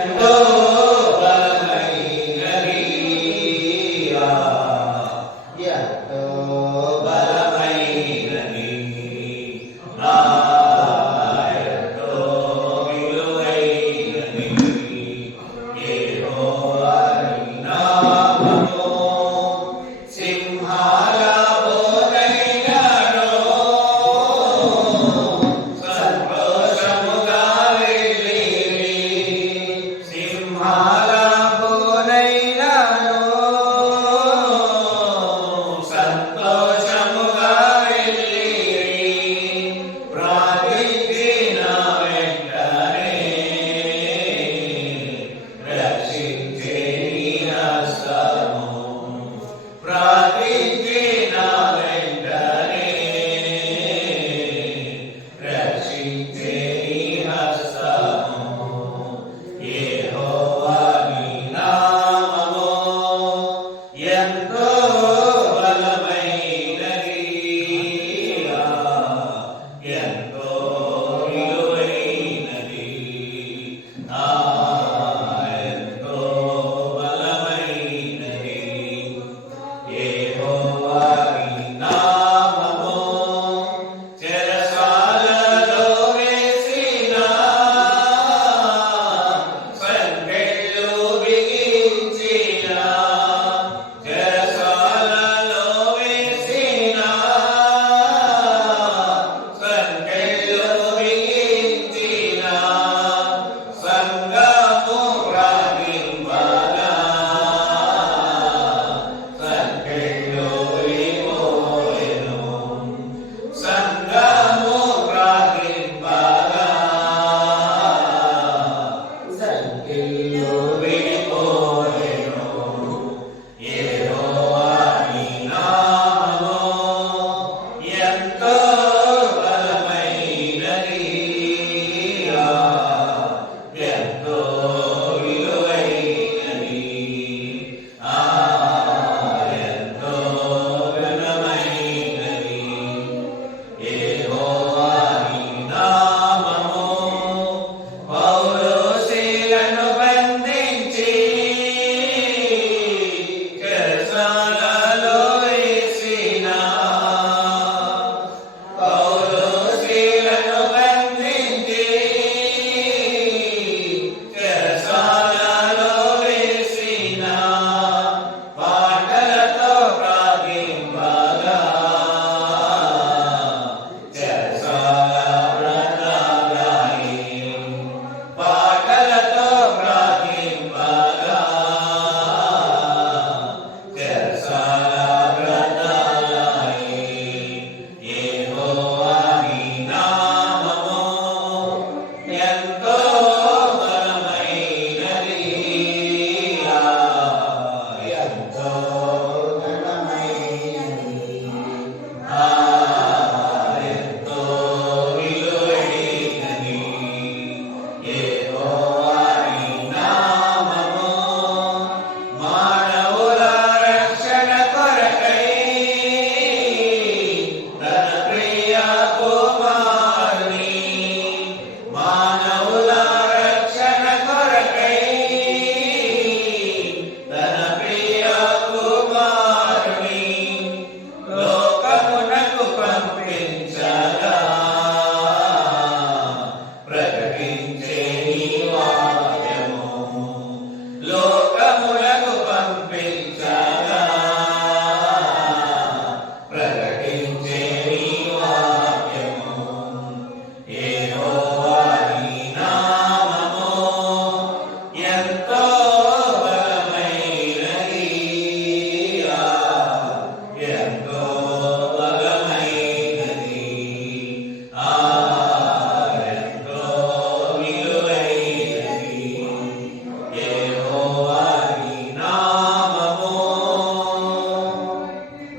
Oh go.